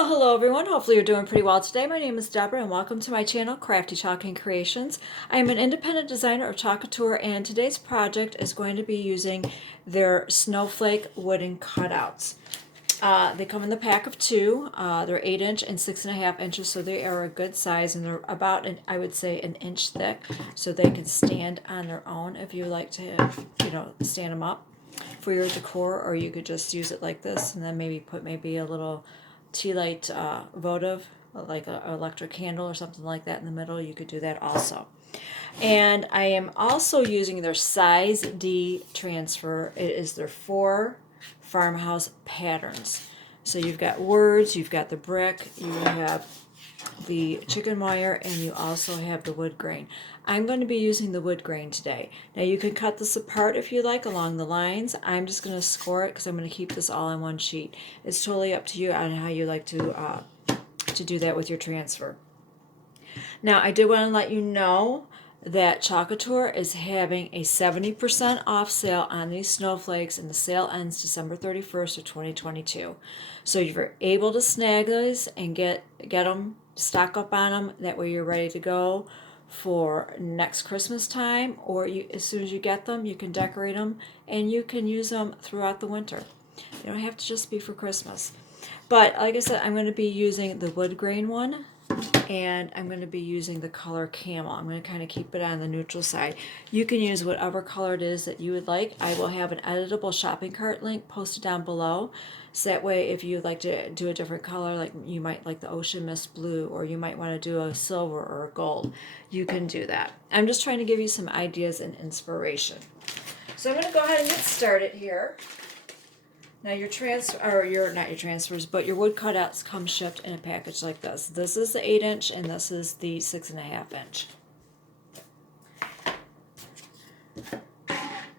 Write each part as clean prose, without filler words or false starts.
Well, hello everyone. Hopefully you're doing pretty well today. My name is Deborah and welcome to my channel, Crafty Chalk Creations. I am an independent designer of Chalk Couture and today's project is going to be using their Snowflake wooden cutouts. They come in the pack of two. They're 8" and 6.5" so they are a good size and they're about, I would say, an inch thick so they can stand on their own if you like to, stand them up for your decor, or you could just use it like this and then maybe put a little tea light votive, like an electric candle or something like that in the middle. You could do that also. And I am also using their Size D transfer. It is their 4 Farmhouse Patterns. So you've got words, you've got the brick, you have the chicken wire, and you also have the wood grain. I'm going to be using the wood grain today. Now you can cut this apart if you like along the lines. I'm just going to score it because I'm going to keep this all on one sheet. It's totally up to you on how you like to do that with your transfer. Now I did want to let you know that Chalk Couture is having a 70% off sale on these snowflakes, and the sale ends December 31st of 2022. So you're able to snag these and get them, stock up on them. That way you're ready to go for next Christmas time, or as soon as you get them, you can decorate them and you can use them throughout the winter. You don't have to just be for Christmas. But like I said, I'm going to be using the wood grain one, and I'm going to be using the color camel. I'm going to kind of keep it on the neutral side. You can use whatever color it is that you would like. I will have an editable shopping cart link posted down below. So that way, if you'd like to do a different color, like you might like the ocean mist blue, or you might want to do a silver or a gold, you can do that. I'm just trying to give you some ideas and inspiration. So I'm going to go ahead and get started here. Now your not your transfers, but your wood cutouts come shipped in a package like this. This is the 8" and this is the 6.5".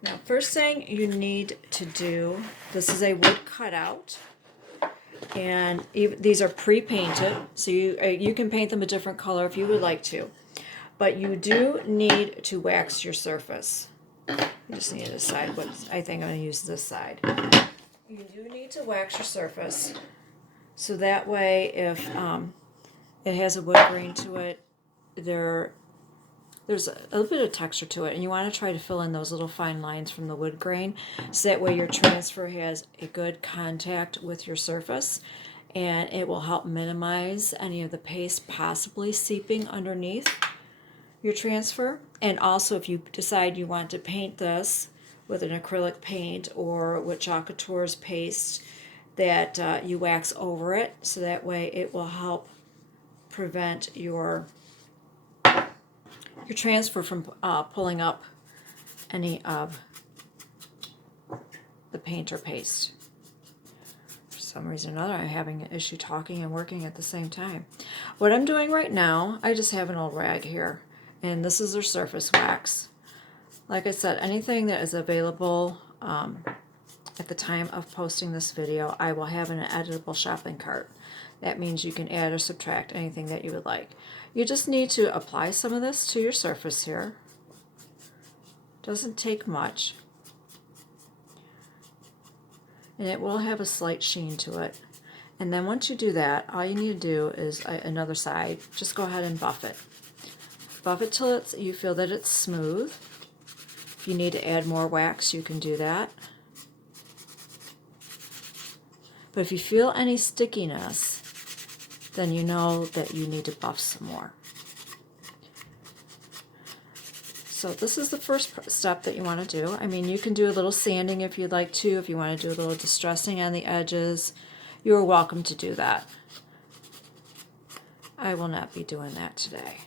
Now first thing you need to do, this is a wood cutout, and these are pre-painted, so you can paint them a different color if you would like to, but you do need to wax your surface. You just need to decide what, I think I'm going to use this side. You do need to wax your surface, so that way if it has a wood grain to it, there's a little bit of texture to it, and you want to try to fill in those little fine lines from the wood grain, so that way your transfer has a good contact with your surface, and it will help minimize any of the paste possibly seeping underneath your transfer. And also, if you decide you want to paint this with an acrylic paint or with Chalk Couture's paste, that you wax over it, so that way it will help prevent your transfer from pulling up any of the paint or paste. For some reason or another, I'm having an issue talking and working at the same time. What I'm doing right now, I just have an old rag here, and this is their surface wax. Like I said, anything that is available at the time of posting this video, I will have in an editable shopping cart. That means you can add or subtract anything that you would like. You just need to apply some of this to your surface here. Doesn't take much. And it will have a slight sheen to it. And then once you do that, all you need to do is another side. Just go ahead and buff it. Buff it till you feel that it's smooth. If you need to add more wax, you can do that. But if you feel any stickiness, then you know that you need to buff some more. So this is the first step that you want to do. I mean, you can do a little sanding if you'd like to. If you want to do a little distressing on the edges, you are welcome to do that. I will not be doing that today.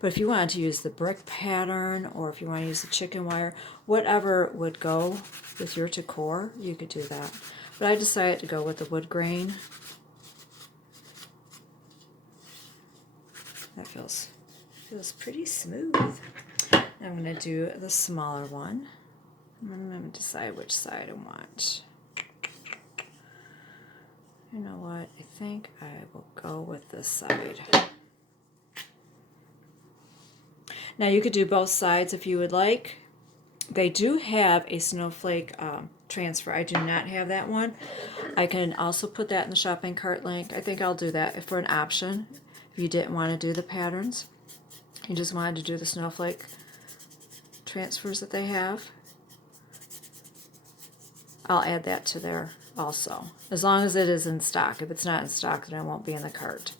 But if you wanted to use the brick pattern, or if you want to use the chicken wire, whatever would go with your decor, you could do that. But I decided to go with the wood grain. That feels pretty smooth. I'm going to do the smaller one. I'm going to decide which side I want. You know what? I think I will go with this side. Now you could do both sides if you would like. They do have a snowflake transfer. I do not have that one. I can also put that in the shopping cart link. I think I'll do that for an option. If you didn't want to do the patterns, you just wanted to do the snowflake transfers that they have, I'll add that to there also, as long as it is in stock. If it's not in stock, then it won't be in the cart.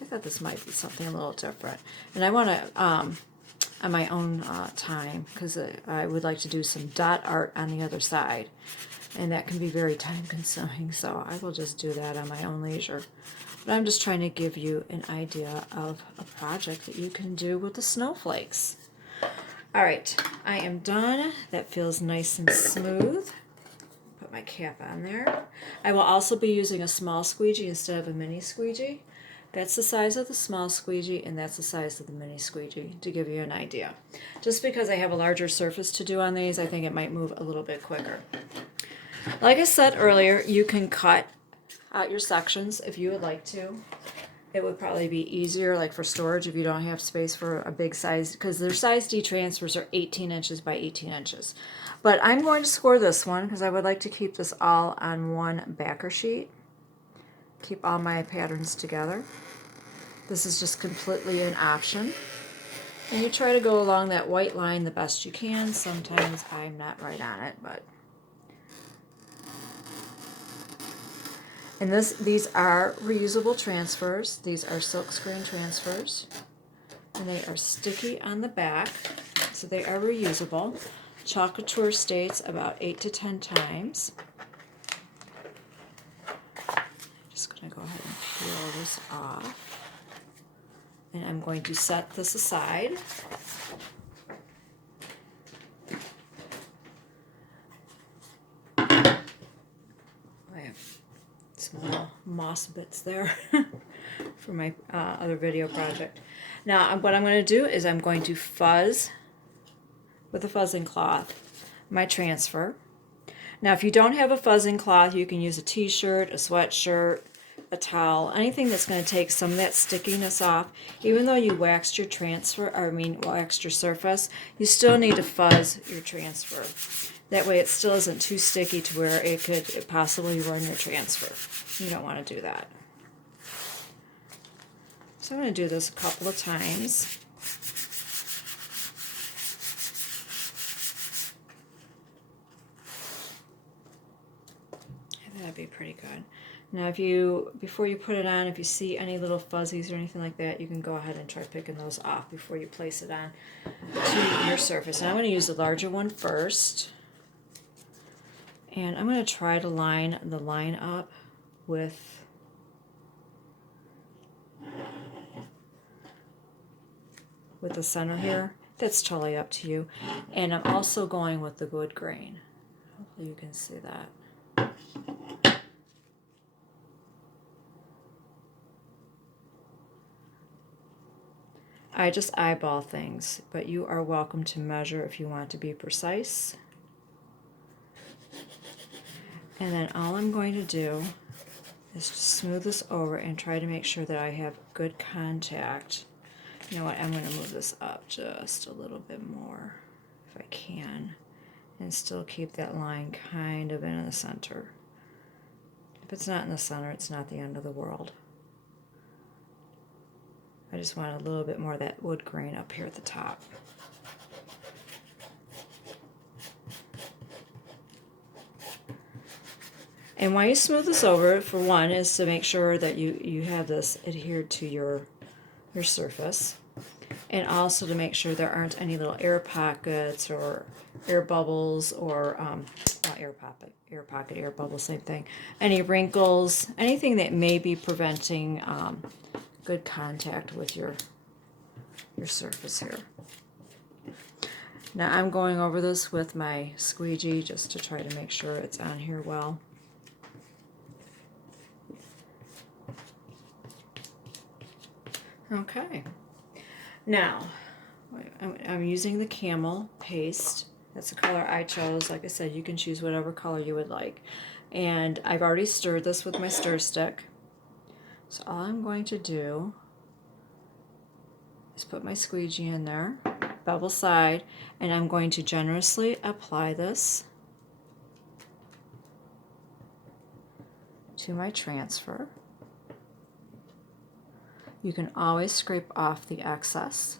I thought this might be something a little different, and I want to on my own time, because I would like to do some dot art on the other side, and that can be very time consuming, so I will just do that on my own leisure. But I'm just trying to give you an idea of a project that you can do with the snowflakes. All right, I am done. That feels nice and smooth. Put my cap on there. I will also be using a small squeegee instead of a mini squeegee. That's the size of the small squeegee, and that's the size of the mini squeegee, to give you an idea. Just because I have a larger surface to do on these, I think it might move a little bit quicker. Like I said earlier, you can cut out your sections if you would like to. It would probably be easier, like for storage, if you don't have space for a big size, because their size D transfers are 18 inches by 18 inches. But I'm going to score this one because I would like to keep this all on one backer sheet. Keep all my patterns together. This is just completely an option. And you try to go along that white line the best you can. Sometimes I'm not right on it, but... And these are reusable transfers. These are silkscreen transfers. And they are sticky on the back, so they are reusable. Chalk Couture states about 8 to 10 times. I'm just going to go ahead and peel this off. And I'm going to set this aside. Some little moss bits there for my other video project. Now what I'm going to do is I'm going to fuzz with a fuzzing cloth my transfer. Now if you don't have a fuzzing cloth, you can use a t-shirt, a sweatshirt, a towel, anything that's going to take some of that stickiness off. Even though you waxed your transfer, or waxed your surface, you still need to fuzz your transfer. That way it still isn't too sticky to where it could possibly ruin your transfer. You don't want to do that. So I'm going to do this a couple of times. I think that'd be pretty good. Now before you put it on, if you see any little fuzzies or anything like that, you can go ahead and try picking those off before you place it on to your surface. And I'm going to use the larger one first. And I'm going to try to line the line up with the center here. That's totally up to you. And I'm also going with the wood grain. Hopefully you can see that. I just eyeball things, but you are welcome to measure if you want to be precise. And then all I'm going to do is just smooth this over and try to make sure that I have good contact. You know what, I'm going to move this up just a little bit more if I can, and still keep that line kind of in the center. If it's not in the center, it's not the end of the world. I just want a little bit more of that wood grain up here at the top. And why you smooth this over, for one, is to make sure that you have this adhered to your surface. And also to make sure there aren't any little air pockets or air bubbles or, air pocket, air bubble, same thing. Any wrinkles, anything that may be preventing good contact with your surface here. Now I'm going over this with my squeegee just to try to make sure it's on here well. Okay, now I'm using the camel paste. That's the color I chose. Like I said, you can choose whatever color you would like. And I've already stirred this with my stir stick. So all I'm going to do is put my squeegee in there, bevel side, and I'm going to generously apply this to my transfer. You can always scrape off the excess.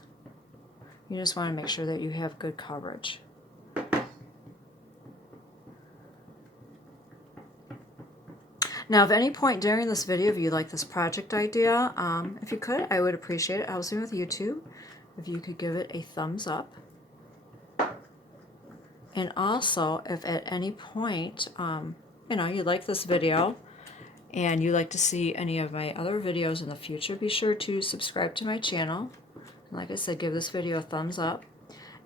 You just want to make sure that you have good coverage. Now, if at any point during this video, if you like this project idea, if you could, I would appreciate it. It helps me with YouTube. If you could give it a thumbs up. And also, if at any point, you like this video and you'd like to see any of my other videos in the future, be sure to subscribe to my channel. And like I said, give this video a thumbs up.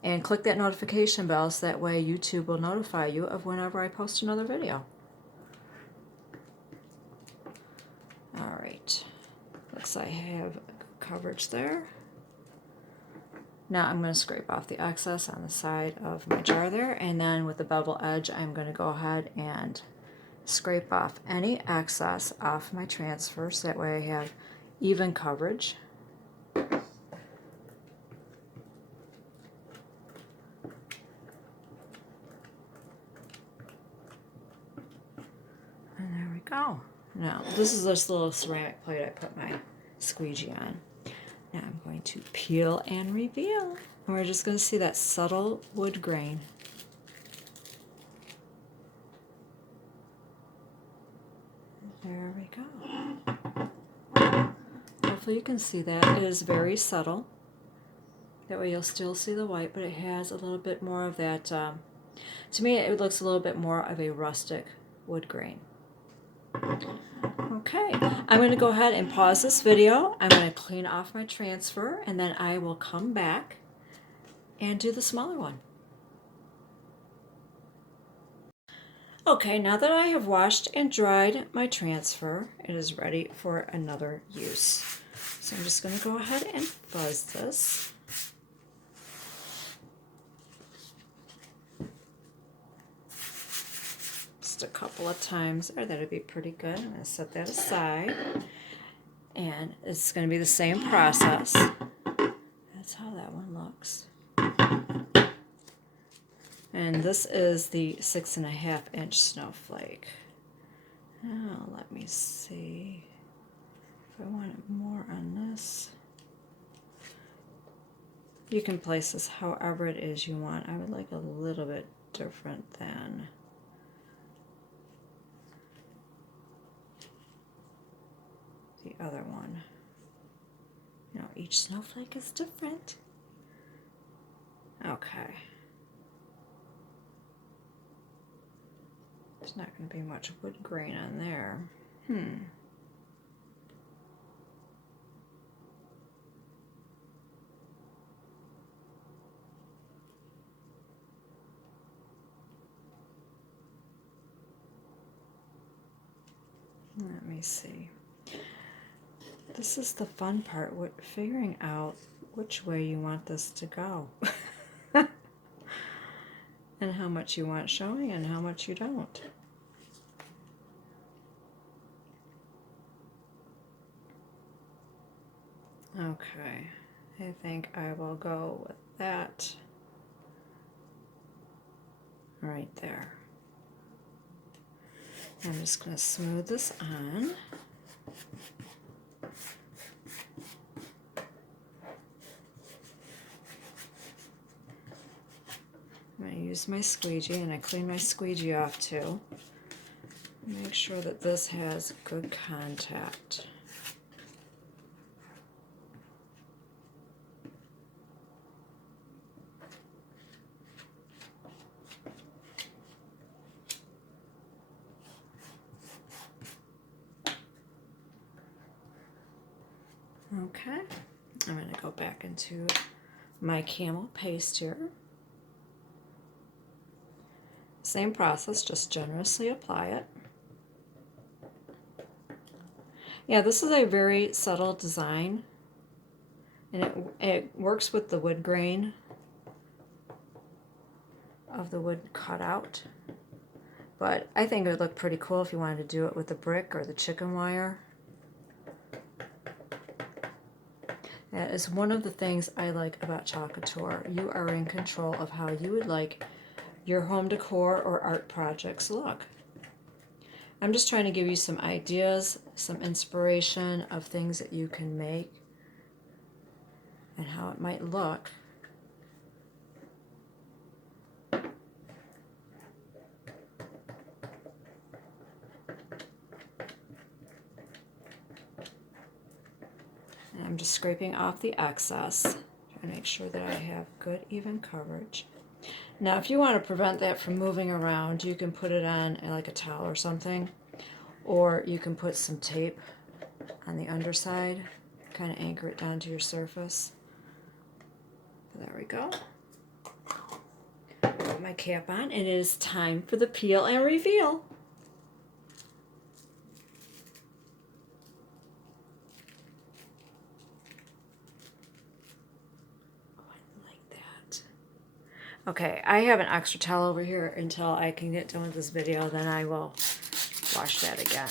And click that notification bell so that way YouTube will notify you of whenever I post another video. Alright, looks like I have coverage there. Now I'm going to scrape off the excess on the side of my jar there, and then with the bevel edge I'm going to go ahead and scrape off any excess off my transfer so that way I have even coverage. And there we go. Now this is this little ceramic plate I put my squeegee on. Now I'm going to peel and reveal. And we're just going to see that subtle wood grain. There we go. Hopefully you can see that. It is very subtle. That way you'll still see the white, but it has a little bit more of that, to me it looks a little bit more of a rustic wood grain. Okay, I'm going to go ahead and pause this video. I'm going to clean off my transfer, and then I will come back and do the smaller one. Okay, now that I have washed and dried my transfer, it is ready for another use. So I'm just going to go ahead and fuzz this. A couple of times there, that'd be pretty good. I'm going to set that aside, and it's going to be the same process. That's how that one looks. And this is the 6.5 inch snowflake. Now let me see if I want more on this. You can place this however it is you want. I would like a little bit different than the other one. You know, each snowflake is different. Okay. There's not going to be much wood grain on there. Let me see. This is the fun part, figuring out which way you want this to go. And how much you want showing and how much you don't. Okay, I think I will go with that right there. I'm just going to smooth this on. I'm going to use my squeegee, and I clean my squeegee off too. Make sure that this has good contact. Okay, I'm going to go back into my camel paste here. Same process, just generously apply it. Yeah, this is a very subtle design, and it works with the wood grain of the wood cutout. But I think it would look pretty cool if you wanted to do it with the brick or the chicken wire. That is one of the things I like about Chalk Couture. You are in control of how you would like your home decor or art projects look. I'm just trying to give you some ideas, some inspiration of things that you can make and how it might look. And I'm just scraping off the excess, trying to make sure that I have good even coverage. Now if you want to prevent that from moving around, you can put it on like a towel or something, or you can put some tape on the underside, kind of anchor it down to your surface. There we go. Put my cap on, and it is time for the peel and reveal. Okay, I have an extra towel over here until I can get done with this video, then I will wash that again.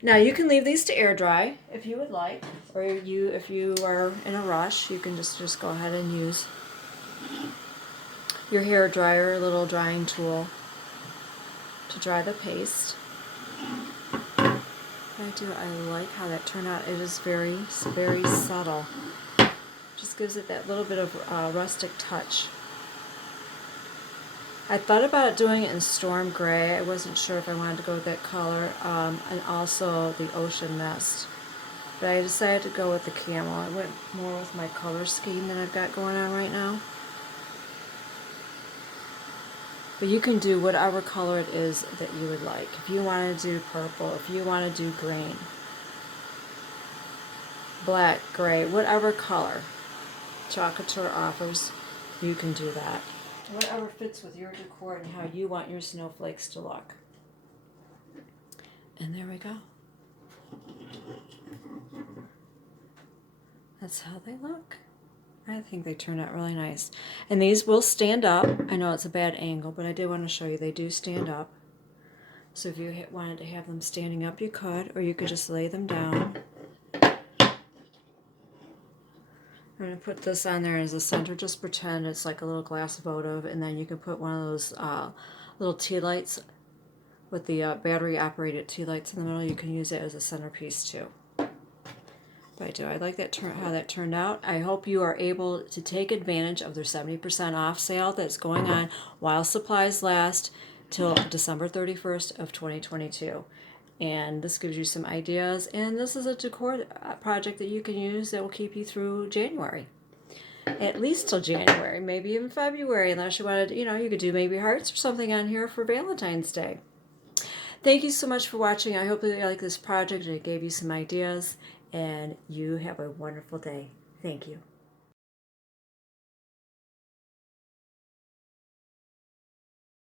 Now you can leave these to air dry if you would like, or if you are in a rush, you can just go ahead and use your hair dryer, little drying tool to dry the paste. I like how that turned out. It is very, very subtle. Just gives it that little bit of rustic touch. I thought about doing it in storm gray. I wasn't sure if I wanted to go with that color, and also the ocean mist. But I decided to go with the camel. I went more with my color scheme that I've got going on right now. But you can do whatever color it is that you would like. If you want to do purple, if you want to do green, black, gray, whatever color Chalk Couture offers, you can do that. Whatever fits with your decor and how you want your snowflakes to look. And there we go. That's how they look. I think they turned out really nice. And these will stand up. I know it's a bad angle, but I did want to show you they do stand up. So if you wanted to have them standing up, you could, or you could just lay them down. I'm going to put this on there as a center. Just pretend it's like a little glass votive, and then you can put one of those little tea lights with the battery-operated tea lights in the middle. You can use it as a centerpiece too. But I like that how that turned out. I hope you are able to take advantage of their 70% off sale that's going on while supplies last till December 31st of 2022. And this gives you some ideas, and this is a decor project that you can use that will keep you through January. At least till January, maybe even February, unless you wanted, you could do maybe hearts or something on here for Valentine's Day. Thank you so much for watching. I hope that you like this project and it gave you some ideas, and you have a wonderful day. Thank you.